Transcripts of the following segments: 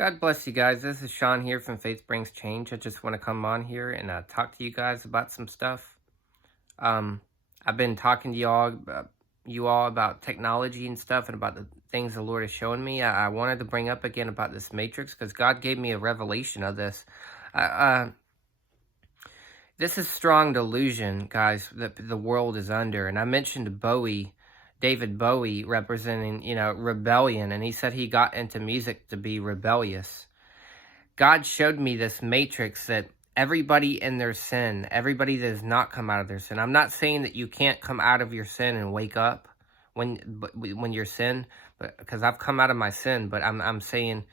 God bless you guys. This is Sean here from Faith Brings Change. I just want to come on here and talk to you guys about some stuff. Um, I've been talking to you all about technology and stuff and about the things the Lord has shown me. I wanted to bring up again about this matrix because God gave me a revelation of this. Uh, uh, this is strong delusion, guys, that the world is under. And I mentioned David Bowie representing, rebellion. And he said he got into music to be rebellious. God showed me this matrix that everybody in their sin, everybody that has not come out of their sin. I'm not saying that you can't come out of your sin and wake up when you're sin, but because I've come out of my sin. But I'm saying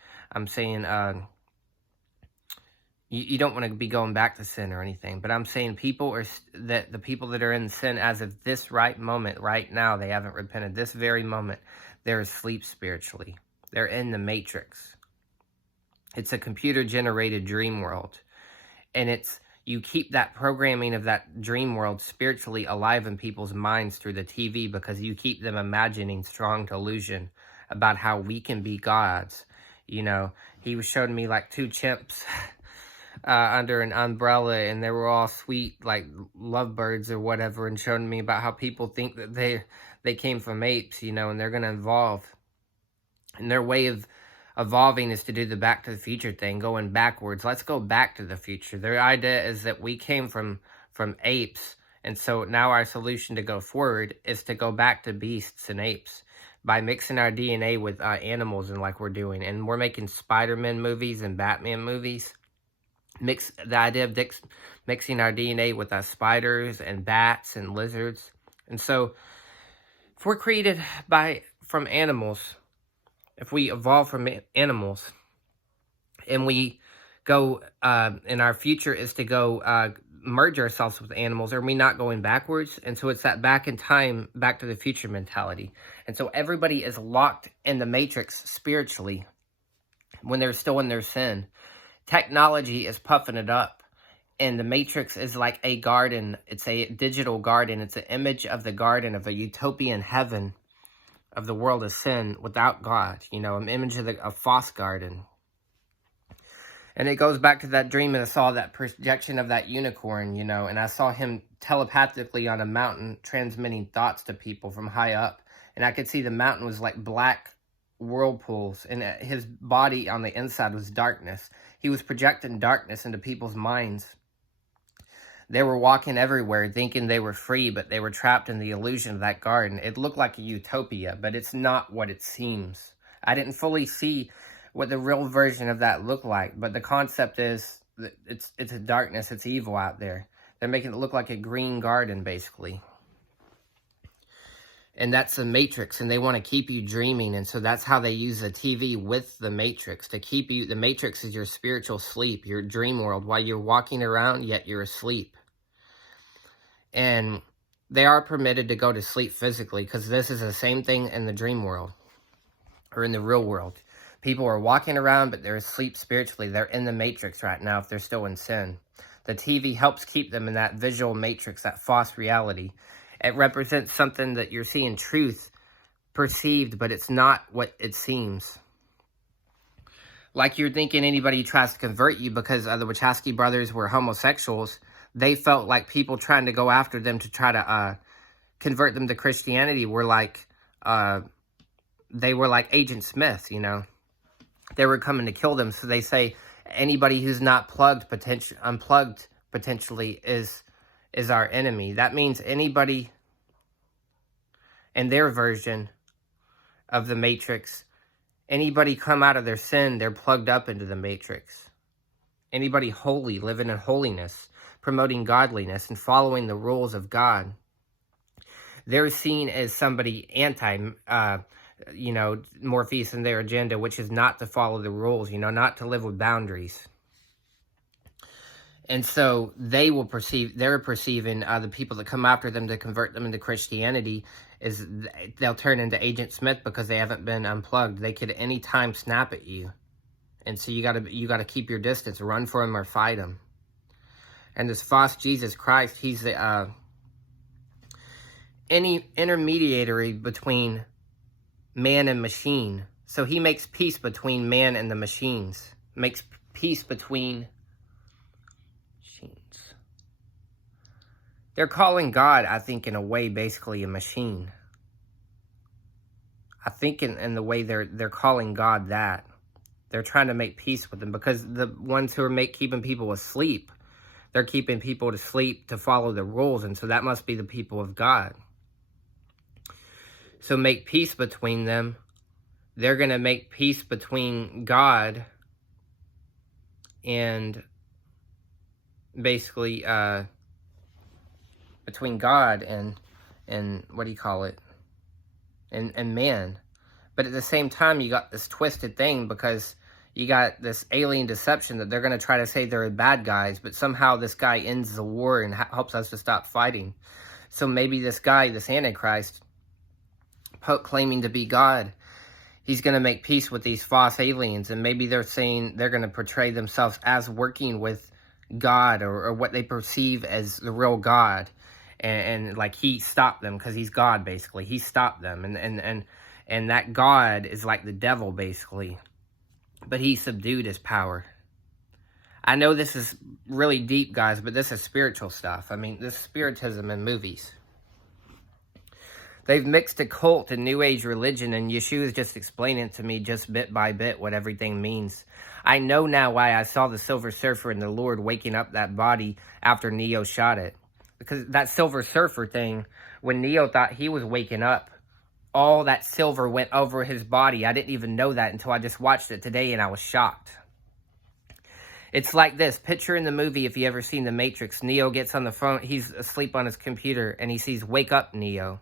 you don't want to be going back to sin or anything. But I'm saying the people that are in sin as of this right moment, right now, they haven't repented. This very moment, they're asleep spiritually. They're in the matrix. It's a computer-generated dream world. And you keep that programming of that dream world spiritually alive in people's minds through the TV because you keep them imagining strong delusion about how we can be gods. He was showing me like two chimps under an umbrella, and they were all sweet, like lovebirds or whatever, and showing me about how people think that they came from apes, and they're going to evolve. And their way of evolving is to do the Back to the Future thing, going backwards. Let's go back to the future. Their idea is that we came from apes, and so now our solution to go forward is to go back to beasts and apes by mixing our DNA with animals, and like we're doing. And we're making Spider-Man movies and Batman movies. The idea of mixing our DNA with spiders and bats and lizards. And so if we're created from animals, if we evolve from animals, and we go, and our future is to go merge ourselves with animals, are we not going backwards? And so it's that back in time, back to the future mentality. And so everybody is locked in the matrix spiritually when they're still in their sin. Technology is puffing it up. And the matrix is like a garden. It's a digital garden. It's an image of the garden of a utopian heaven of the world of sin without God, an image of a false garden. And it goes back to that dream, and I saw that projection of that unicorn, and I saw him telepathically on a mountain transmitting thoughts to people from high up. And I could see the mountain was like black whirlpools, and his body on the inside was darkness. He was projecting darkness into people's minds. They were walking everywhere thinking they were free, but they were trapped in the illusion of that garden. It looked like a utopia, but it's not what it seems. I didn't fully see what the real version of that looked like, but the concept is that it's a darkness, it's evil out there. They're making it look like a green garden, basically. And that's the matrix, and they want to keep you dreaming, and so that's how they use the TV with the matrix, to keep you. The matrix is your spiritual sleep, your dream world, while you're walking around, yet you're asleep. And they are permitted to go to sleep physically, because this is the same thing in the dream world, or in the real world. People are walking around, but they're asleep spiritually. They're in the matrix right now if they're still in sin. The TV helps keep them in that visual matrix, that false reality. It represents something that you're seeing truth perceived, but it's not what it seems. Like you're thinking anybody tries to convert you because the Wachowski brothers were homosexuals. They felt like people trying to go after them to try to convert them to Christianity were like, they were like Agent Smith, They were coming to kill them. So they say anybody who's not unplugged potentially is our enemy. That means anybody in their version of the matrix, anybody come out of their sin, they're plugged up into the matrix. Anybody holy, living in holiness, promoting godliness, and following the rules of God, they're seen as somebody Morpheus and their agenda, which is not to follow the rules, not to live with boundaries. And so they're perceiving the people that come after them to convert them into Christianity is they'll turn into Agent Smith because they haven't been unplugged. They could at any time snap at you. And so you gotta keep your distance, run for him or fight him. And this false Jesus Christ, he's the any intermediary between man and machine. So he makes peace between man and the machines. Makes peace between machines. They're calling God, I think, in a way, basically a machine. I think in the way they're calling God that. They're trying to make peace with him, because the ones who are keeping people asleep, they're keeping people to sleep to follow the rules, and so that must be the people of God. So make peace between them. They're going to make peace between God and basically between God and what do you call it? And man. But at the same time, you got this twisted thing, because you got this alien deception that they're going to try to say they're bad guys, but somehow this guy ends the war and helps us to stop fighting. So maybe this guy, this Antichrist, claiming to be God, he's going to make peace with these false aliens, and maybe they're saying they're going to portray themselves as working with God, or what they perceive as the real God, and like he stopped them because he's God, basically. He stopped them, and that God is like the devil, basically, but he subdued his power. I know this is really deep, guys, but this is spiritual stuff. I mean, this is spiritism in movies. They've mixed a cult and New Age religion, and Yeshua's just explaining to me just bit by bit what everything means. I know now why I saw the Silver Surfer and the Lord waking up that body after Neo shot it. Because that Silver Surfer thing, when Neo thought he was waking up, all that silver went over his body. I didn't even know that until I just watched it today, and I was shocked. It's like this. Picture in the movie, if you ever seen The Matrix, Neo gets on the phone, he's asleep on his computer, and he sees, "Wake up, Neo."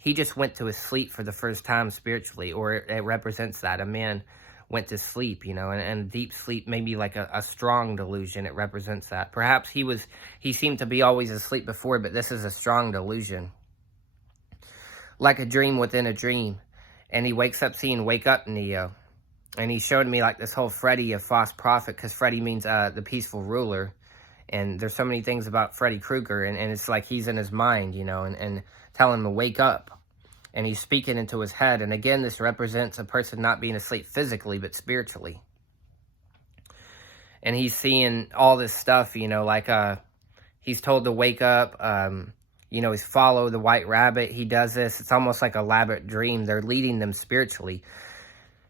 He just went to his sleep for the first time spiritually, or it represents that. A man went to sleep, and deep sleep, maybe like a strong delusion. It represents that. Perhaps he seemed to be always asleep before, but this is a strong delusion. Like a dream within a dream. And he wakes up seeing, "Wake up, Neo." And he showed me like this whole Freddy, a false prophet, because Freddy means the peaceful ruler. And there's so many things about Freddy Krueger, and it's like he's in his mind, and telling him to wake up. And he's speaking into his head. And again, this represents a person not being asleep physically, but spiritually. And he's seeing all this stuff, like he's told to wake up. He's follow the white rabbit. He does this. It's almost like a elaborate dream. They're leading them spiritually.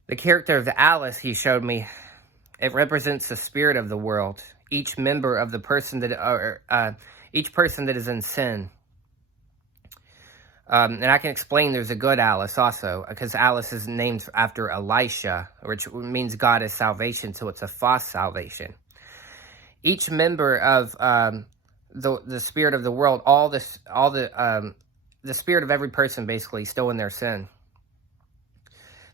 The character of Alice, he showed me, it represents the spirit of the world. Each member of the person each person that is in sin. And I can explain there's a good Alice also, because Alice is named after Elisha, which means God is salvation, so it's a false salvation. Each member of the spirit of the world, the spirit of every person basically still in their sin.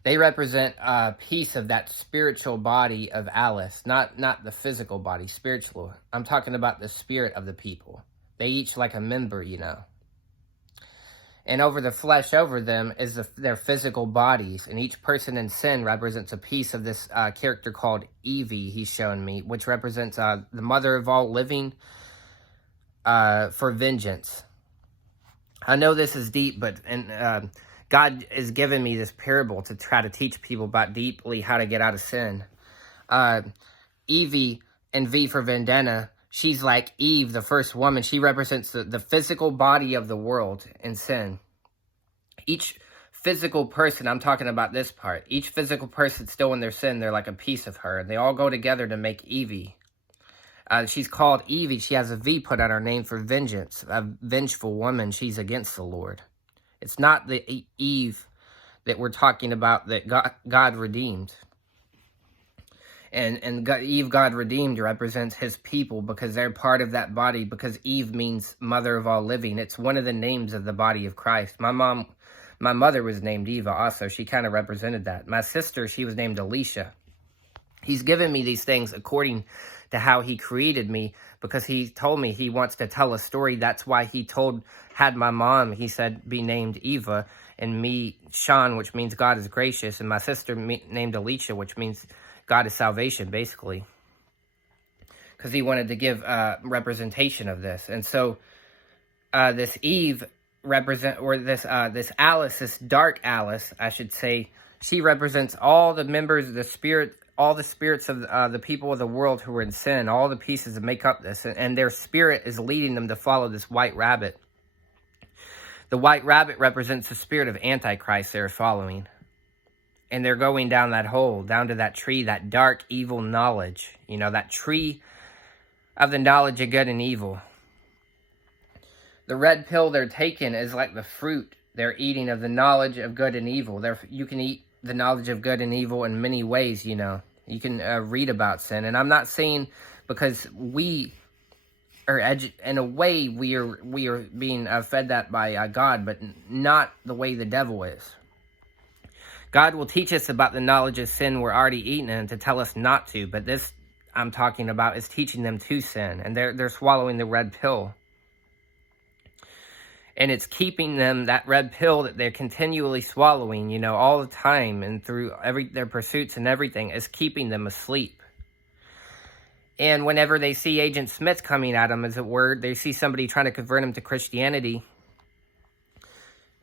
They represent a piece of that spiritual body of Alice, not the physical body, spiritual. I'm talking about the spirit of the people. They each like a member, And over the flesh over them is their physical bodies. And each person in sin represents a piece of this character called Evie, he's shown me, which represents the mother of all living for vengeance. I know this is deep, but God has given me this parable to try to teach people about deeply how to get out of sin. Evie, and V for Vendetta, she's like Eve, the first woman. She represents the physical body of the world in sin. Each physical person, I'm talking about this part, each physical person still in their sin, they're like a piece of her. They all go together to make Evie. She's called Evie. She has a V put on her name for vengeance, a vengeful woman. She's against the Lord. It's not the Eve that we're talking about that God redeemed. And God redeemed represents his people, because they're part of that body, because Eve means mother of all living. It's one of the names of the body of Christ. My mother was named Eva also. She kind of represented that. My sister, she was named Alicia. He's given me these things according to how he created me, because he told me he wants to tell a story. That's why he had my mom, he said, be named Eva, and me, Sean, which means God is gracious, and my sister named Alicia, which means God is salvation, basically. Because he wanted to give representation of this. And so this Eve this Alice, this dark Alice, I should say, She represents all the members of the spirit, all the spirits of the people of the world who are in sin, all the pieces that make up this. And their spirit is leading them to follow this white rabbit. The white rabbit represents the spirit of Antichrist they're following. And they're going down that hole, down to that tree, that dark, evil knowledge. You know, that tree of the knowledge of good and evil. The red pill they're taking is like the fruit they're eating of the knowledge of good and evil. You can eat the knowledge of good and evil in many ways, you know. You can read about sin. And I'm not saying because we are in a way we are being fed that by God, but not the way the devil is. God will teach us about the knowledge of sin we're already eating and to tell us not to. But this I'm talking about is teaching them to sin. And they're swallowing the red pill. And it's keeping them, that red pill that they're continually swallowing, you know, all the time and through their pursuits and everything, is keeping them asleep. And whenever they see Agent Smith coming at them, as a word, they see somebody trying to convert him to Christianity,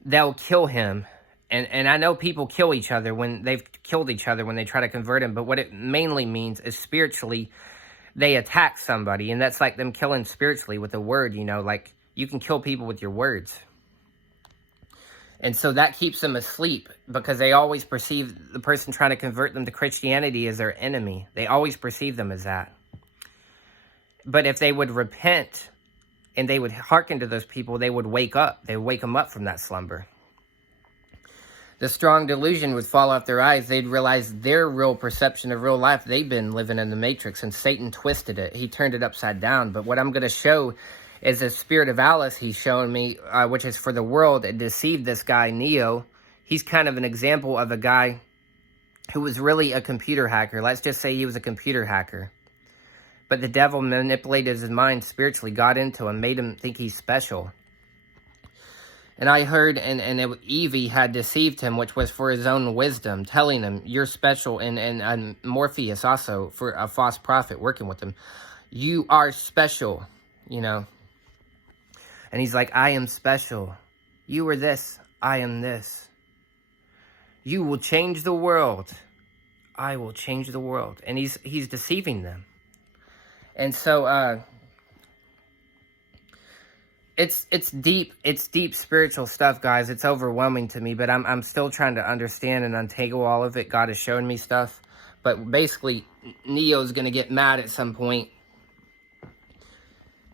they'll kill him. And I know people kill each other when they've killed each other when they try to convert him, but what it mainly means is spiritually, they attack somebody, and that's like them killing spiritually with a word, you know, like, you can kill people with your words. And so that keeps them asleep because they always perceive the person trying to convert them to Christianity as their enemy. They always perceive them as that. But if they would repent and they would hearken to those people, they would wake up. They would wake them up from that slumber. The strong delusion would fall off their eyes. They'd realize their real perception of real life. They've been living in the matrix, and Satan twisted it. He turned it upside down. But what I'm going to show is the spirit of Alice he's showing me, which is for the world. It deceived this guy, Neo. He's kind of an example of a guy who was really a computer hacker. Let's just say he was a computer hacker. But the devil manipulated his mind spiritually, got into him, made him think he's special. And I heard, Evie had deceived him, which was for his own wisdom, telling him, you're special. And Morpheus also, for a false prophet working with him, you are special, you know. And he's like, I am special. You are this. I am this. You will change the world. I will change the world. And he's deceiving them. And so it's deep spiritual stuff, guys. It's overwhelming to me, but I'm still trying to understand and untangle all of it. God is showing me stuff. But basically, Neo's going to get mad at some point.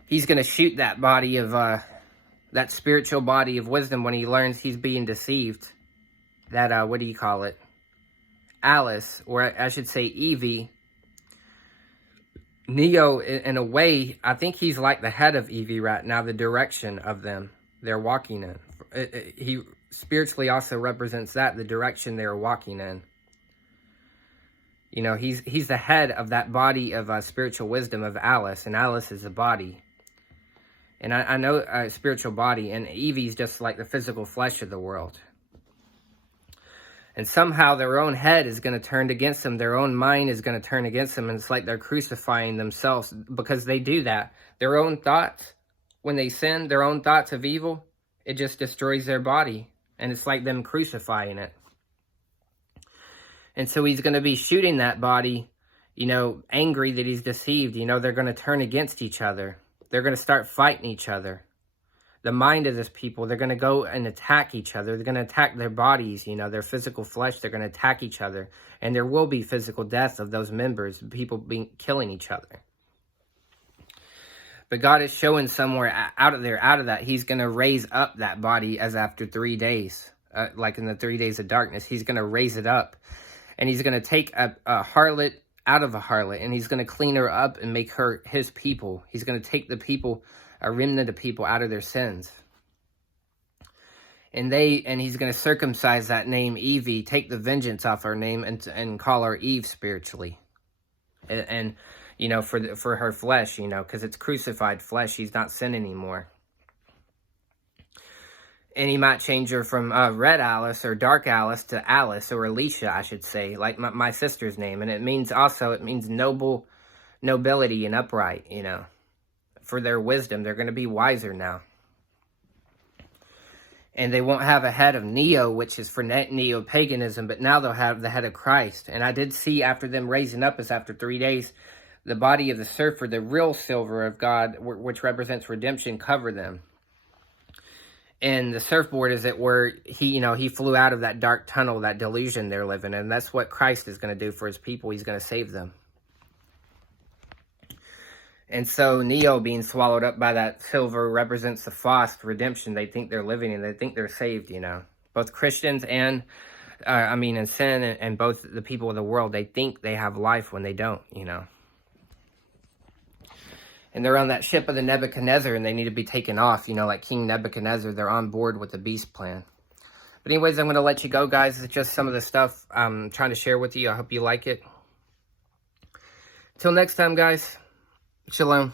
He's going to shoot that body of, that spiritual body of wisdom when he learns he's being deceived. That, what do you call it? Alice, or I should say Evie. Neo, in a way, I think he's like the head of Evie right now, the direction of them they're walking in. He spiritually also represents that, the direction they're walking in. You know, he's the head of that body of spiritual wisdom of Alice, and Alice is the body. And I know a spiritual body, and Evie's just like the physical flesh of the world. And somehow their own head is going to turn against them. Their own mind is going to turn against them. And it's like they're crucifying themselves because they do that. Their own thoughts, when they sin, their own thoughts of evil, it just destroys their body. And it's like them crucifying it. And so he's going to be shooting that body, you know, angry that he's deceived. You know, they're going to turn against each other. They're going to start fighting each other. The mind of this people, they're going to go and attack each other. They're going to attack their bodies, you know, their physical flesh. They're going to attack each other. And there will be physical death of those members, people killing each other. But God is showing somewhere out of that, he's going to raise up that body as after 3 days. Like in the 3 days of darkness, he's going to raise it up. And he's going to take a harlot out of a harlot. And he's going to clean her up and make her his people. He's going to take the people, a remnant of people, out of their sins. And he's going to circumcise that name Evie, take the vengeance off her name and call her Eve spiritually. And you know, for her flesh, you know, because it's crucified flesh. She's not sin anymore. And he might change her from Red Alice or Dark Alice to Alice, or Alicia, I should say, like my sister's name. And it means nobility and upright, you know. For their wisdom, they're going to be wiser now. And they won't have a head of Neo, which is for neo-paganism, but now they'll have the head of Christ. And I did see after them raising up, is after 3 days, the body of the surfer, the real silver of God, which represents redemption, cover them. And the surfboard is it where he flew out of that dark tunnel, that delusion they're living in. And that's what Christ is going to do for his people. He's going to save them. And so Neo being swallowed up by that silver represents the false redemption they think they're living in. They think they're saved, Both Christians and, in sin, and both the people of the world, they think they have life when they don't, And they're on that ship of the Nebuchadnezzar, and they need to be taken off, like King Nebuchadnezzar. They're on board with the beast plan. But anyways, I'm going to let you go, guys. It's just some of the stuff I'm trying to share with you. I hope you like it. Till next time, guys. Shalom.